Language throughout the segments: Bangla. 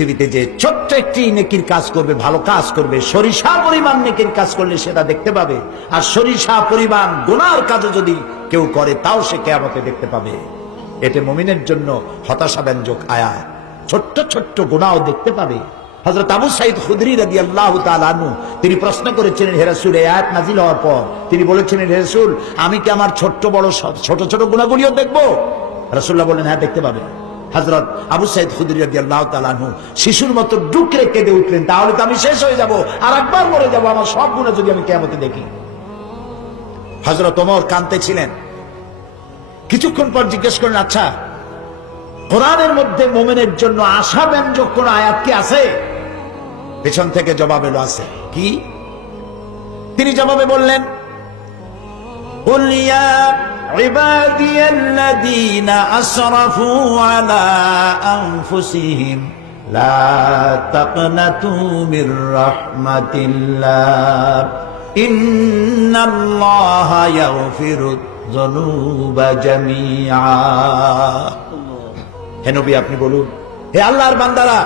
পৃথিবীতে যে ছোট্ট একটি নেকির কাজ করবে, ভালো কাজ করবে, সরিষা পরিমাণ নেকির কাজ করলে সেটা দেখতে পাবে। আর সরিষা পরিমাণ গুনার কাজও যদি কেউ করে তাও সে কিয়ামতে দেখতে পাবে। এটা মুমিনের জন্য হতাশাব্যঞ্জক আয়াত। ছোট্ট ছোট্ট গুনাহও দেখতে পাবে। হযরত আবু সাঈদ খুদরি রাদিয়াল্লাহু তাআলা আনহু তিনি প্রশ্ন করেছিলেন, হে রাসূল, এই আয়াত নাযিল হওয়ার পর তিনি বলেছিলেন, হে রাসূল, আমি কি আমার ছোট বড় ছোট ছোট গুনাহগুলিও দেখব? রাসূলুল্লাহ বলেন, হ্যাঁ, দেখতে পাবে। হযরত আবু সাঈদ খুদরি রাদিয়াল্লাহু তাআলা আনহু শিশুর মতো ডুকরে কেঁদে উঠলেন, তাহলে তো আমি শেষ হয়ে যাব, আর একবার মরে যাব, আমার সব গুনাহ যদি আমি কিয়ামতে দেখি। হযরত ওমর কাঁদতেছিলেন। কিছুক্ষণ পর জিজ্ঞেস করেন, আচ্ছা, কোরআনের মধ্যে মুমিনের জন্য আশাব্যঞ্জক কোন আয়াত কি আছে? পেছন থেকে জবাব এলো, আছে। কি? তিনি জবাবে বললেন, কুল ইয়া ইবাদিয়াল্লাযীনা আসরাফু আলা আনফুসিহিম লা তাকনাতু মির রাহমাতিল্লাহ ইন্নাল্লাহা ইয়াগফিরুয যুনুবা জামিআ। হে নবী, আপনি বলুন, হে আল্লাহর বান্দারা,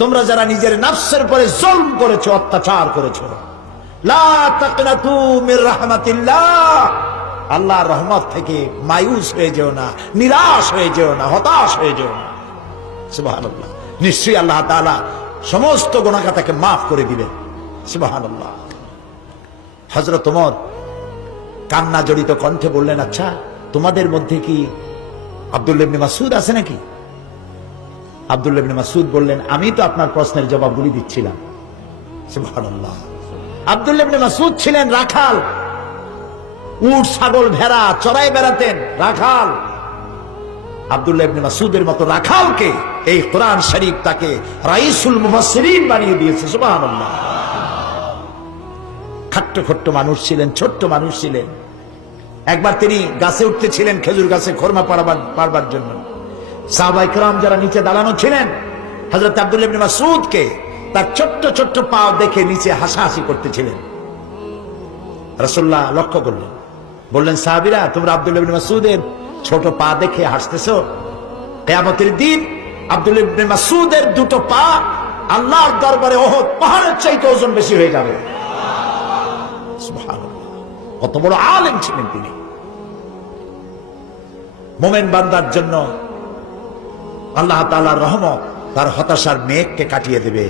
তোমরা যারা নিজের নফসের উপরে জুলম করেছো, অত্যাচার করেছো, লা তাকনাতু মির রাহমাতিল্লাহ, আল্লাহর রহমত থেকে মায়ুস হয়ে যেও না, নিরাশ হয়ে যেও না, হতাশ হয়ে যেও না। সুবহানাল্লাহ। নিশ্চয়ই আল্লাহ তাআলা সমস্ত গুনাহকে মাফ করে দিবেন। সুবহানাল্লাহ। হযরত ওমর কান্না জড়িত কণ্ঠে বললেন, আচ্ছা, তোমাদের মধ্যে কি আব্দুল্লাহ ইবনে মাসউদ আছে নাকি? আব্দুল্লাহ ইবনে মাসউদ বললেন, আমি তো আপনার প্রশ্নের জবাবগুলি দিচ্ছিলাম। সুবহানাল্লাহ। আব্দুল্লাহ ইবনে মাসউদ ছিলেন রাখাল, উট ছাগল ভেড়া চড়াই বেড়াতেন, রাখাল। আব্দুল্লাহ ইবনে মাসউদের মতো রাখালকে এই কোরআন শরীফ তাকে রাইসুল মুফাসসিরিন বানিয়ে দিয়েছে। সুবহানাল্লাহ। খাট্ট খট্ট মানুষ ছিলেন, ছোট্ট মানুষ ছিলেন। একবার তিনি গাছে উঠতেছিলেন, খেজুর গাছে খোরমা পাড়বার জন্য। সাহাবায়ে কেরাম যারা নিচে দাঁড়ানো ছিলেন, হযরত আব্দুল্লাহ ইবনে মাসউদকে তার ছোট্ট ছোট্ট পা দেখে নিচে হাসাহাসি করতেছিলেন। রাসূলুল্লাহ লক্ষ্য করলেন, বললেন, সাহাবীরা, তোমরা আব্দুল্লাহ ইবনে মাসউদের ছোট পা দেখে হাসতেছো? কিয়ামতের দিন আব্দুল্লাহ ইবনে মাসউদের দুটো পা আল্লাহর দরবারে উহুদ পাহাড়ের চাইতে ওজন বেশি হয়ে যাবে। সুবহানাল্লাহ। কত বড় আলেম ছিলেন তিনি। মুমিন বান্দার জন্য আল্লাহ তাআলার রহমত তার হতাশার মেঘকে কাটিয়ে দেবে।